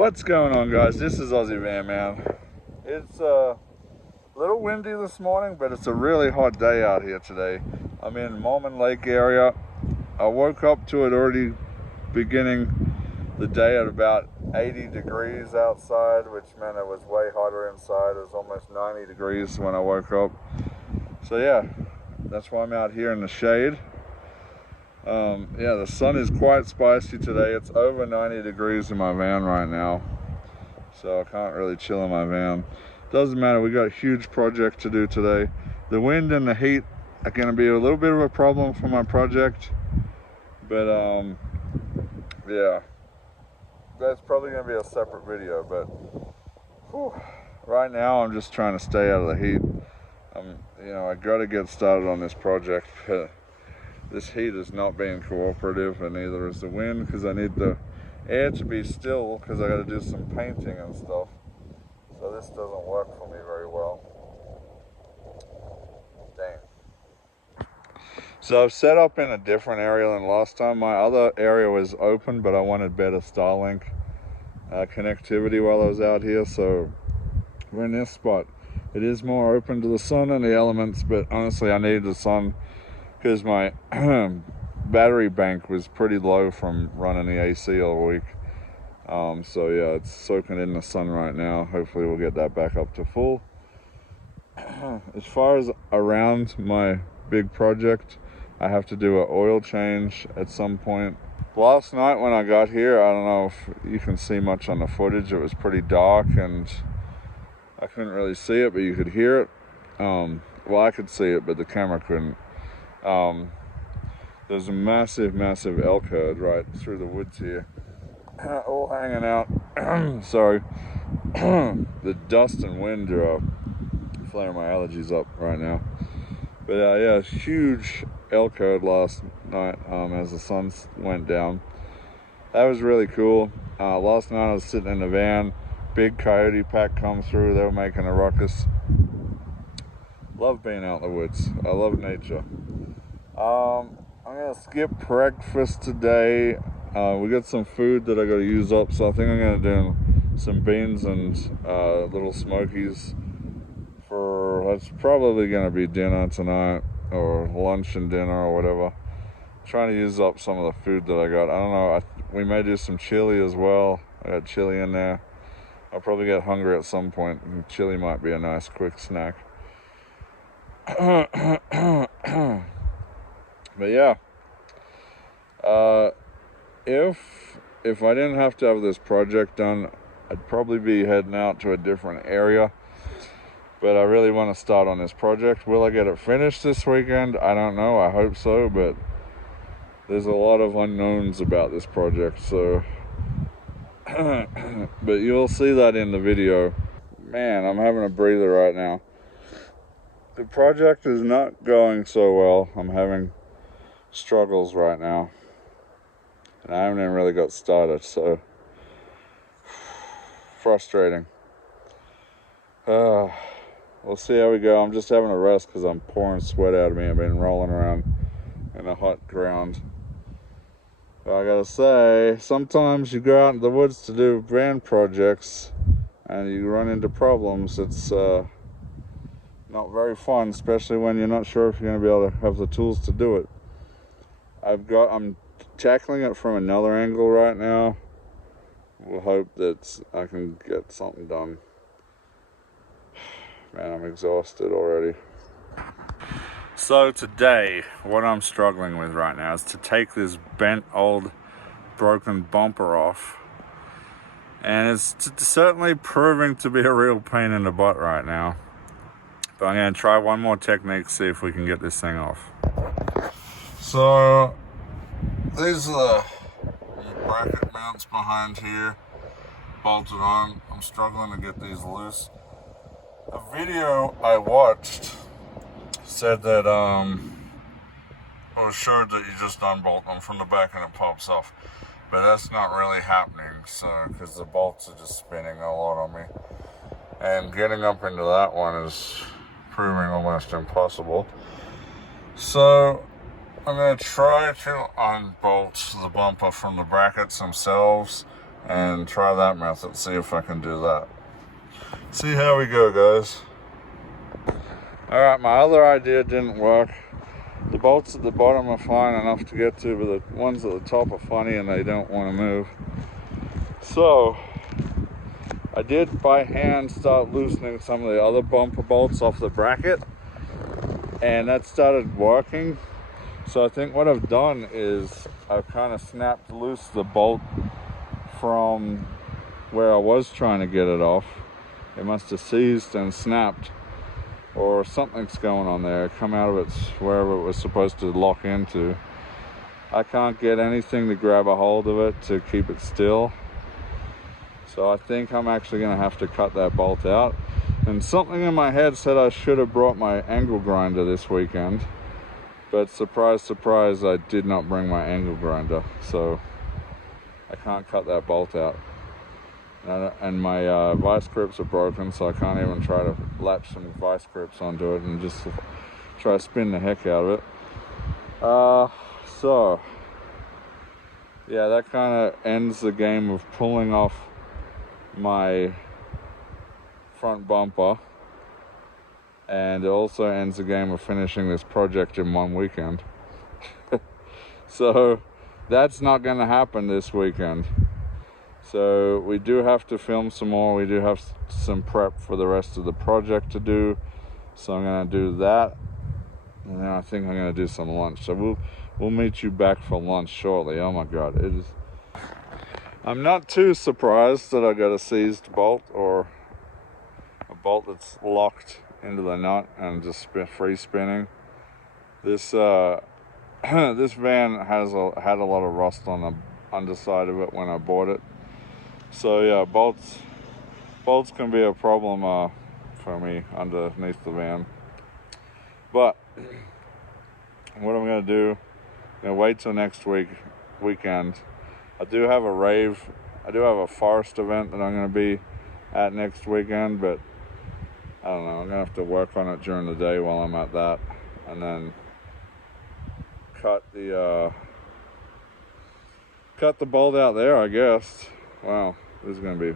What's going on, guys? This is Aussie Van Man. It's a little windy this morning, but it's a really hot day out here today. I'm in Mormon Lake area. I woke up to it already beginning the day at about 80 degrees outside, which meant it was way hotter inside. It was almost 90 degrees when I woke up. So yeah, that's why I'm out here in the shade. Yeah, the sun is quite spicy today. It's over 90 degrees in my van right now, so I can't really chill in my van. Doesn't matter, we got a huge project to do today. The wind and the heat are going to be a little bit of a problem for my project, but yeah, that's probably going to be a separate video. But right now I'm just trying to stay out of the heat. I got to get started on this project. This heat is not being cooperative, and neither is the wind, because I need the air to be still because I got to do some painting and stuff. So this doesn't work for me very well. Dang. So I've set up in a different area than last time. My other area was open, but I wanted better starlink connectivity while I was out here. So we're in this spot. It is more open to the sun and the elements, but honestly I needed the sun because my battery bank was pretty low from running the AC all week. So yeah, it's soaking in the sun right now. Hopefully we'll get that back up to full. As far as around my big project, I have to do an oil change at some point. Last night when I got here, I don't know if you can see much on the footage, it was pretty dark and I couldn't really see it, but you could hear it. Well, I could see it, but the camera couldn't. There's a massive elk herd right through the woods here, all hanging out. Sorry. The dust and wind are flaring my allergies up right now. But yeah, huge elk herd last night as the sun went down. That was really cool. Last night I was sitting in the van, big coyote pack come through. They were making a ruckus. Love being out in the woods. I love nature. I'm gonna skip breakfast today. We got some food that I gotta use up, so I think I'm gonna do some beans and little smokies for, that's probably gonna be dinner tonight, or lunch and dinner or whatever. I'm trying to use up some of the food that I got. I don't know, we may do some chili as well. I got chili in there. I'll probably get hungry at some point, and chili might be a nice quick snack. But yeah, if I didn't have to have this project done, I'd probably be heading out to a different area. But I really want to start on this project. Will I get it finished this weekend? I don't know. I hope so, but there's a lot of unknowns about this project. So, but you'll see that in the video. Man, I'm having a breather right now. The project is not going so well. I'm having struggles right now, and I haven't even really got started, so frustrating. We'll see how we go. I'm just having a rest because I'm pouring sweat out of me. I've been rolling around in a hot ground. But I gotta say, sometimes you go out in the woods to do van projects and you run into problems. It's not very fun, especially when you're not sure if you're going to be able to have the tools to do it. I'm tackling it from another angle right now. We'll hope that I can get something done. Man, I'm exhausted already. So today, what I'm struggling with right now is to take this bent old broken bumper off. And it's certainly proving to be a real pain in the butt right now. But I'm going to try one more technique, see if we can get this thing off. So, these are the bracket mounts behind here, bolted on. I'm struggling to get these loose. A video I watched said that it was showed that you just unbolt them from the back and it pops off. But that's not really happening, so, because the bolts are just spinning a lot on me. And getting up into that one is proving almost impossible. So I'm going to try to unbolt the bumper from the brackets themselves and try that method, see if I can do that. See how we go, guys. Alright, my other idea didn't work. The bolts at the bottom are fine enough to get to, but the ones at the top are funny and they don't want to move. So, I did by hand start loosening some of the other bumper bolts off the bracket, and that started working. So I think what I've done is I've kind of snapped loose the bolt from where I was trying to get it off. It must have seized and snapped, or something's going on there. Come out of its wherever it was supposed to lock into. I can't get anything to grab a hold of it to keep it still. So I think I'm actually going to have to cut that bolt out. And something in my head said I should have brought my angle grinder this weekend. But surprise, surprise, I did not bring my angle grinder. So I can't cut that bolt out. And my vice grips are broken, so I can't even try to latch some vice grips onto it and just try to spin the heck out of it. So yeah, that kind of ends the game of pulling off my front bumper, and it also ends the game of finishing this project in one weekend. So that's not going to happen this weekend. So we do have to film some more. We do have some prep for the rest of the project to do. So I'm going to do that. And then I think I'm going to do some lunch. So we'll meet you back for lunch shortly. Oh my God. It is. I'm not too surprised that I got a seized bolt, or a bolt that's locked into the nut and just free spinning. This this van had a lot of rust on the underside of it when I bought it. So yeah, bolts can be a problem for me underneath the van. But what I'm gonna do, I'm gonna wait till next weekend. I do have a forest event that I'm gonna be at next weekend, but I don't know, I'm gonna have to work on it during the day while I'm at that, and then cut the bolt out there, I guess. Wow, this is gonna be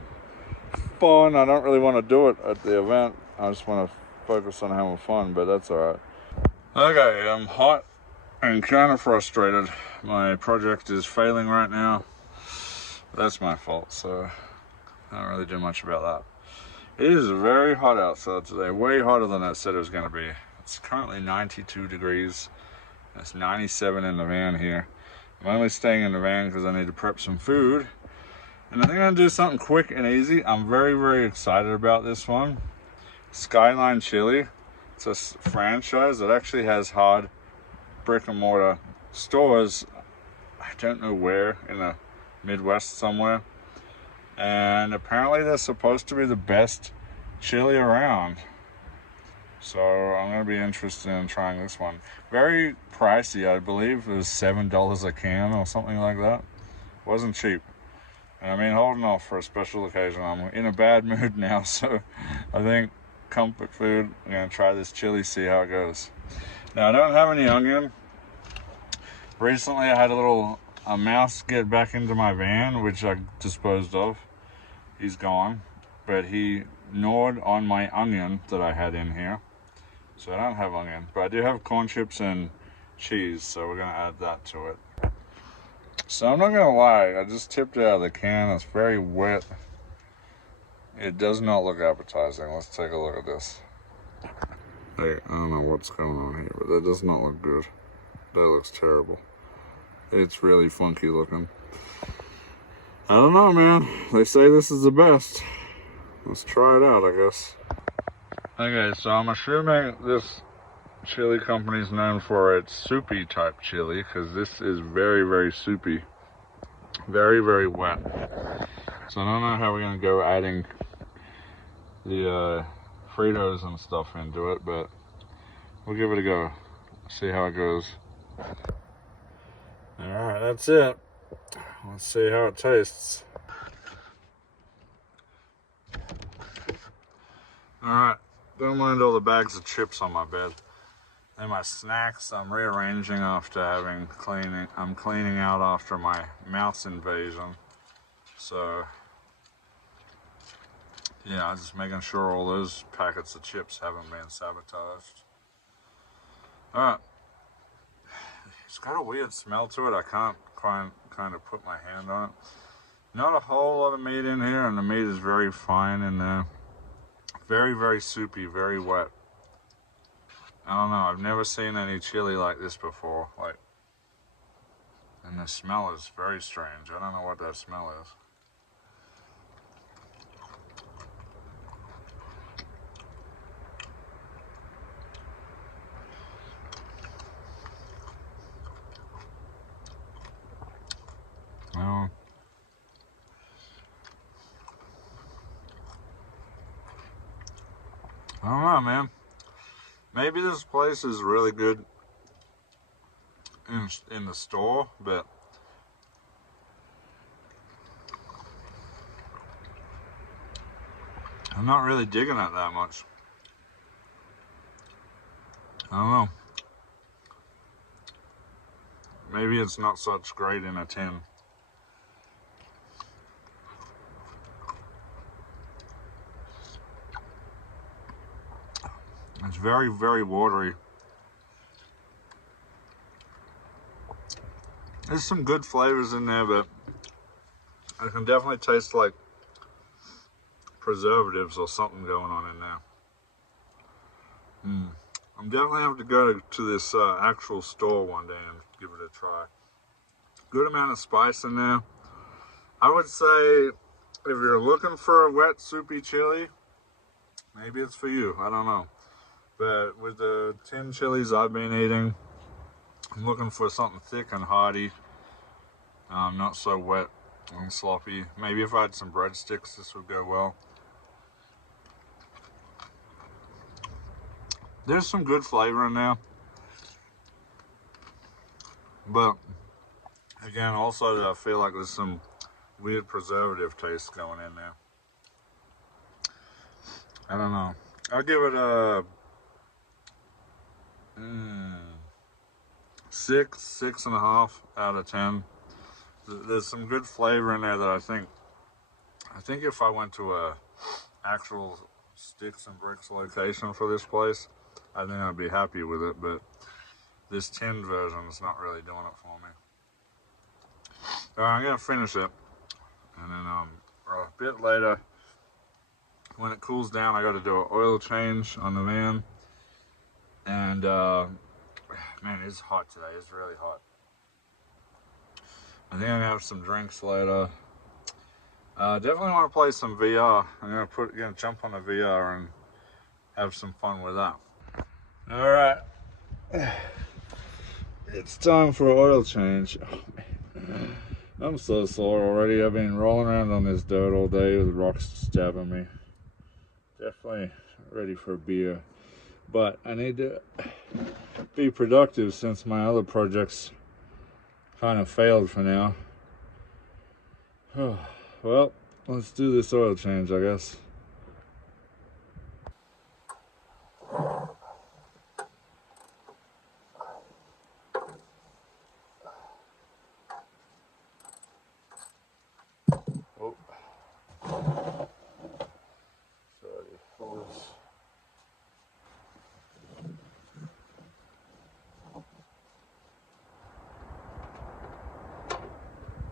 fun. I don't really want to do it at the event. I just want to focus on having fun, but that's alright. Okay, I'm hot and kind of frustrated. My project is failing right now. That's my fault, so I don't really do much about that. It is very hot outside today, way hotter than I said it was going to be. It's currently 92 degrees. It's 97 in the van here. I'm only staying in the van because I need to prep some food. And I think I'm going to do something quick and easy. I'm very, very excited about this one. Skyline Chili. It's a franchise that actually has hard brick and mortar stores. I don't know where, in the Midwest somewhere. And apparently they're supposed to be the best chili around. So I'm going to be interested in trying this one. Very pricey, I believe. It was $7 a can or something like that. Wasn't cheap. And I mean, holding off for a special occasion. I'm in a bad mood now, so I think comfort food. I'm going to try this chili, see how it goes. Now, I don't have any onion. Recently, I had a mouse get back into my van, which I disposed of. He's gone. But he gnawed on my onion that I had in here. So I don't have onion. But I do have corn chips and cheese, so we're going to add that to it. So I'm not going to lie, I just tipped it out of the can. It's very wet. It does not look appetizing. Let's take a look at this. Hey, I don't know what's going on here, but that does not look good. That looks terrible. It's really funky looking. I don't know, man. They say this is the best. Let's try it out, I guess. Okay, so I'm assuming this chili company is known for its soupy type chili, because this is very, very soupy. Very, very wet. So I don't know how we're going to go adding the Fritos and stuff into it, but we'll give it a go. See how it goes. Alright, that's it. Let's see how it tastes. Alright, don't mind all the bags of chips on my bed. And my snacks, I'm rearranging after having I'm cleaning out after my mouse invasion. So yeah, I'm just making sure all those packets of chips haven't been sabotaged. Alright. It's got a weird smell to it. I can't kind of put my hand on it. Not a whole lot of meat in here, and the meat is very fine in there. Very, very soupy, very wet. I don't know, I've never seen any chili like this before. Like, and the smell is very strange. I don't know what that smell is. Well, I don't know, man. Maybe this place is really good in the store, but I'm not really digging it that much. I don't know. Maybe it's not such great in a tin. It's very, very watery. There's some good flavors in there, but I can definitely taste like preservatives or something going on in there. I'm definitely have to go to this actual store one day and give it a try. Good amount of spice in there. I would say if you're looking for a wet, soupy chili, maybe it's for you. I don't know. But with the tin chilies I've been eating, I'm looking for something thick and hearty, not so wet and sloppy. Maybe if I had some breadsticks, this would go well. There's some good flavor in there, but again, also I feel like there's some weird preservative taste going in there. I don't know. I'll give it a 6.5 out of 10. There's some good flavor in there that I think if I went to a actual sticks and bricks location for this place, I think I'd be happy with it, but this tinned version is not really doing it for me. Alright, I'm gonna finish it, and then a bit later, when it cools down, I got to do an oil change on the van. And man, it's hot today. It's really hot. I think I'm gonna have some drinks later. Definitely want to play some VR. I'm gonna jump on the VR and have some fun with that. All right, it's time for an oil change. Oh, man. I'm so sore already. I've been rolling around on this dirt all day with rocks stabbing me. Definitely ready for a beer, but I need to be productive since my other projects kind of failed for now. Well, let's do this oil change, I guess. Oh. Sorry, fools.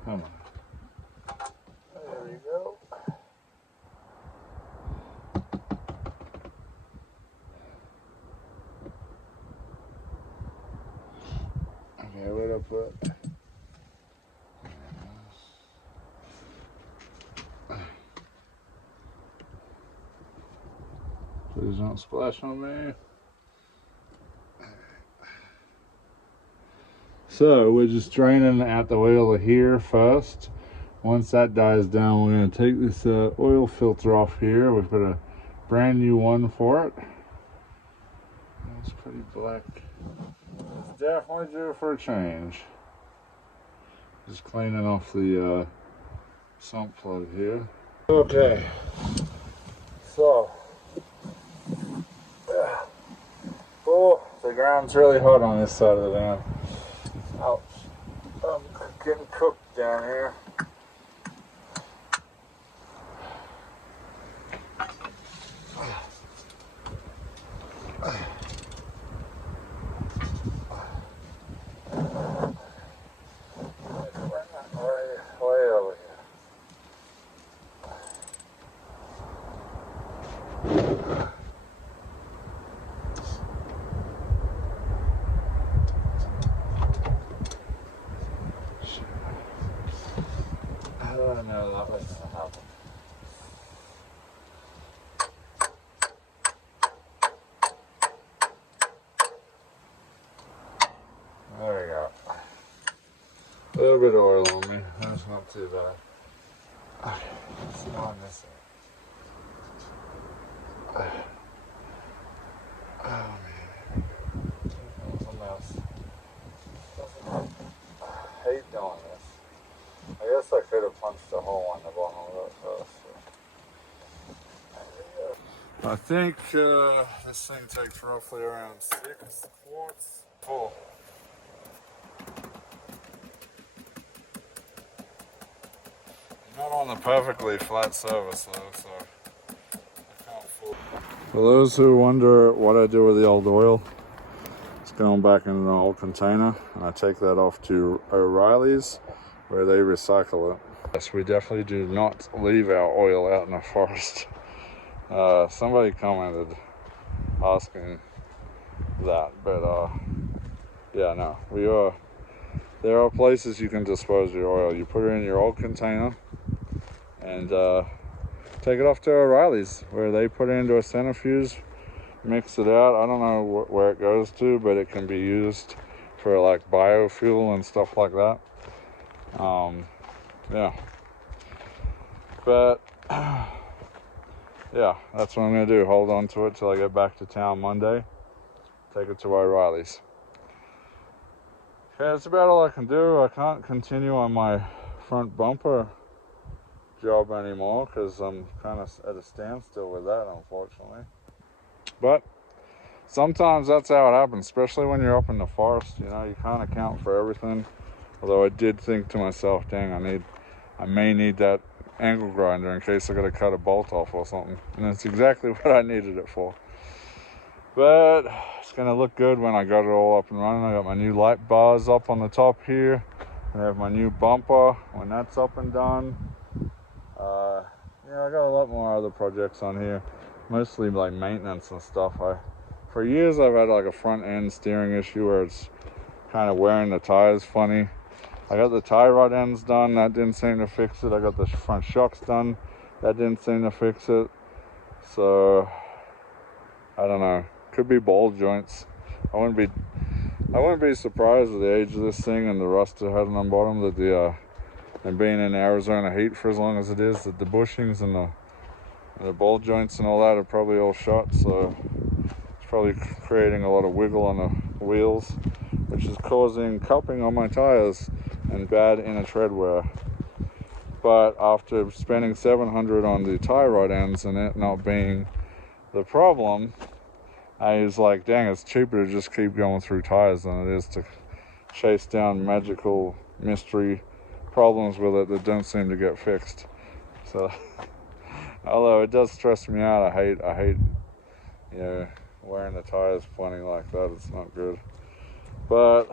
Come on. There we go. Okay, where to put? Please don't splash on me. So we're just draining out the oil here first. Once that dies down, we're going to take this oil filter off here. We've got a brand new one for it. It's pretty black. It's definitely due for a change. Just cleaning off the sump plug here. Okay, so oh, the ground's really hot on this side of the van. Ouch. I'm getting cooked down here. How do I know that was to happen? There we go. A little bit of oil on me. That's not too bad. Okay, let's go on this side. Oh man, it's a mess. I hate doing this. I guess I could have punched a hole in the bottom of it first. So. I think this thing takes roughly around 6 quarts full. Not on the perfectly flat surface though, so I can't fool. For those who wonder what I do with the old oil, it's going back in an old container, and I take that off to O'Reilly's where they recycle it. Yes, we definitely do not leave our oil out in the forest. Somebody commented asking that, but yeah, no, we are. There are places you can dispose of your oil. You put it in your old container and take it off to O'Reilly's where they put it into a centrifuge, mix it out. I don't know where it goes to, but it can be used for like biofuel and stuff like that. Yeah, but yeah, that's what I'm gonna do. Hold on to it till I get back to town Monday. Take it to O'Reilly's. Okay, that's about all I can do. I can't continue on my front bumper job anymore because I'm kind of at a standstill with that, unfortunately. But sometimes that's how it happens, especially when you're up in the forest. You know, you can't account for everything. Although I did think to myself, dang, I may need that angle grinder in case I got to cut a bolt off or something. And that's exactly what I needed it for. But it's gonna look good when I got it all up and running. I got my new light bars up on the top here. I have my new bumper when that's up and done. Yeah, I got a lot more other projects on here, mostly like maintenance and stuff. For years I've had like a front end steering issue where it's kind of wearing the tires funny. I got the tie rod ends done, that didn't seem to fix it. I got the front shocks done, that didn't seem to fix it. So I don't know, could be ball joints. I wouldn't be surprised with the age of this thing and the rust it had on the bottom that and being in Arizona heat for as long as it is, that the bushings and the ball joints and all that are probably all shot. So it's probably creating a lot of wiggle on the wheels, which is causing cupping on my tires and bad inner tread wear. But after spending $700 on the tie rod ends and it not being the problem, I was like, dang, it's cheaper to just keep going through tires than it is to chase down magical mystery problems with it that don't seem to get fixed. So although it does stress me out, I hate you know, wearing the tires funny like that. It's not good. But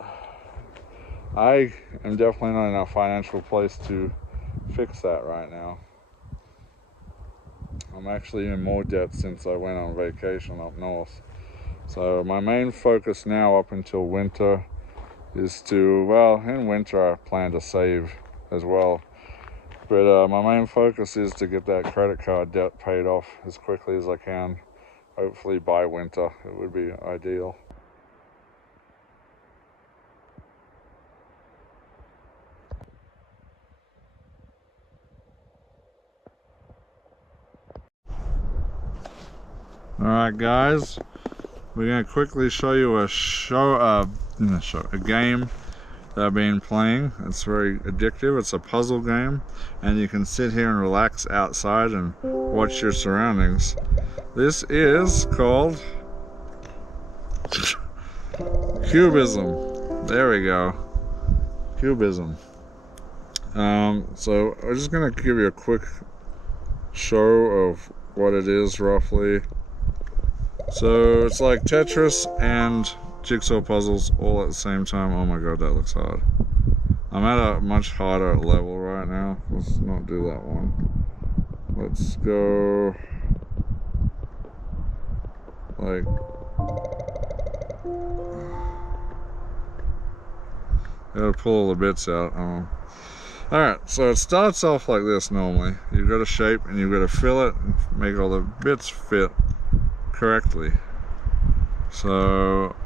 I am definitely not in a financial place to fix that right now. I'm actually in more debt since I went on vacation up north. So my main focus now up until winter is to, well, in winter I plan to save as well. But my main focus is to get that credit card debt paid off as quickly as I can. Hopefully by winter, it would be ideal. Alright guys, we're going to quickly show you a game that I've been playing. It's very addictive. It's a puzzle game and you can sit here and relax outside and watch your surroundings. This is called Cubism. There we go. Cubism. So I'm just going to give you a quick show of what it is roughly. So it's like Tetris and jigsaw puzzles all at the same time. Oh my god, that looks hard. I'm at a much harder level right now. Let's not do that one. Let's go like gotta pull all the bits out. Alright, so it starts off like this normally. You've got a shape and you've got to fill it and make all the bits fit correctly. So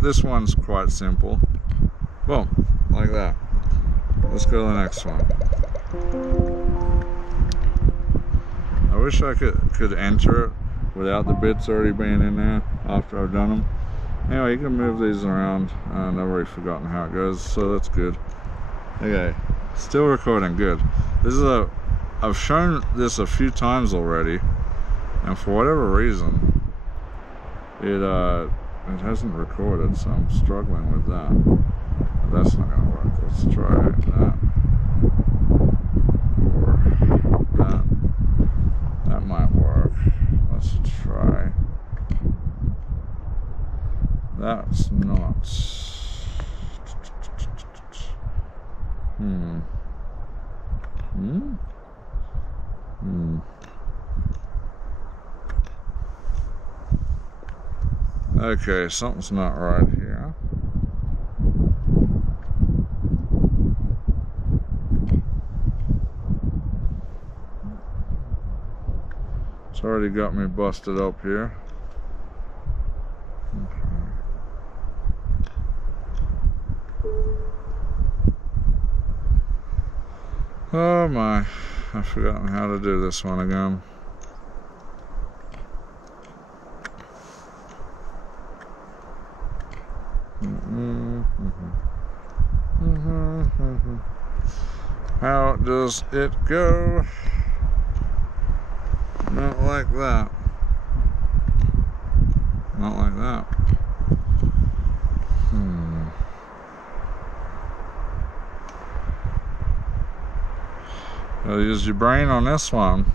this one's quite simple. Boom, like that. Let's go to the next one. I wish I could enter it without the bits already being in there after I've done them. Anyway, you can move these around, and I've already forgotten how it goes, so that's good. Okay, still recording, good. I've shown this a few times already, and for whatever reason, it hasn't recorded, so I'm struggling with that. But that's not gonna work. Let's try that. Or that. That might work. Let's try. That's not. Okay, something's not right here. It's already got me busted up here. Oh my, I've forgotten how to do this one again. How does it go? Not like that. Not like that. Gotta use your brain on this one.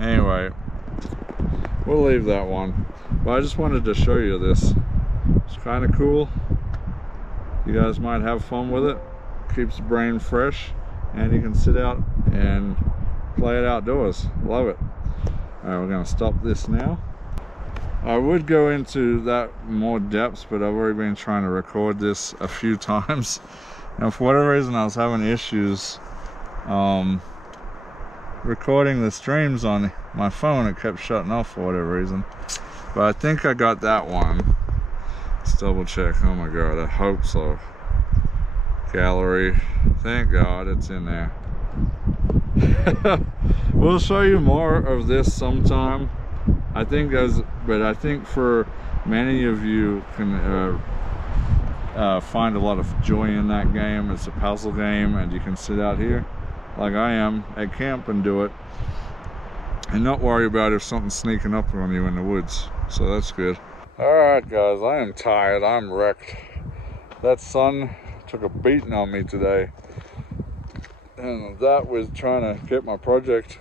Anyway, we'll leave that one. But I just wanted to show you this. It's kind of cool. You guys might have fun with it. Keeps the brain fresh, and you can sit out and play it outdoors. Love it. Alright, we're gonna stop this now. I would go into that more depths, but I've already been trying to record this a few times, and for whatever reason I was having issues recording the streams on my phone. It kept shutting off for whatever reason, but I think I got that one. Let's double check. Oh my god, I hope so. Gallery, thank god it's in there. We'll show you more of this sometime. I think for many of you can find a lot of joy in that game. It's a puzzle game, and you can sit out here like I am at camp and do it, and not worry about if something's sneaking up on you in the woods. So that's good. Alright guys, I am tired. I'm wrecked. That sun took a beating on me today, and that was trying to get my project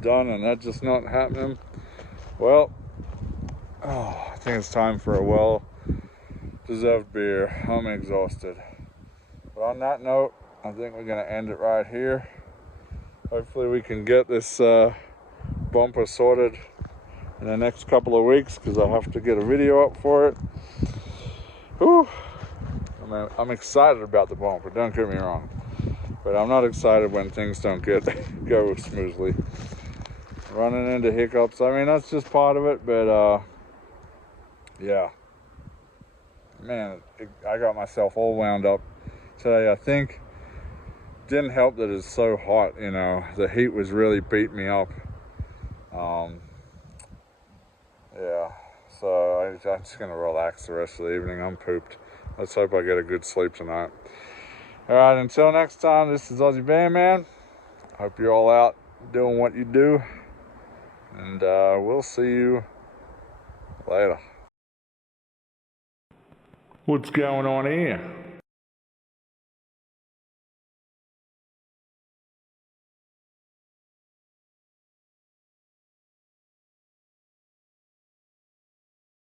done, and that's just not happening. Well, I think it's time for a well-deserved beer. I'm exhausted. But on that note, I think we're gonna end it right here. Hopefully we can get this bumper sorted in the next couple of weeks, because I have to get a video up for it. Whew. I'm excited about the bumper, don't get me wrong, but I'm not excited when things don't go smoothly. Running into hiccups, I mean, that's just part of it, but yeah, man, I got myself all wound up today. I think didn't help that it's so hot, you know, the heat was really beating me up. Yeah, so I'm just gonna relax the rest of the evening. I'm pooped. Let's hope I get a good sleep tonight. Alright, until next time, this is Aussie Van Man. Hope you're all out doing what you do, and we'll see you later. What's going on here?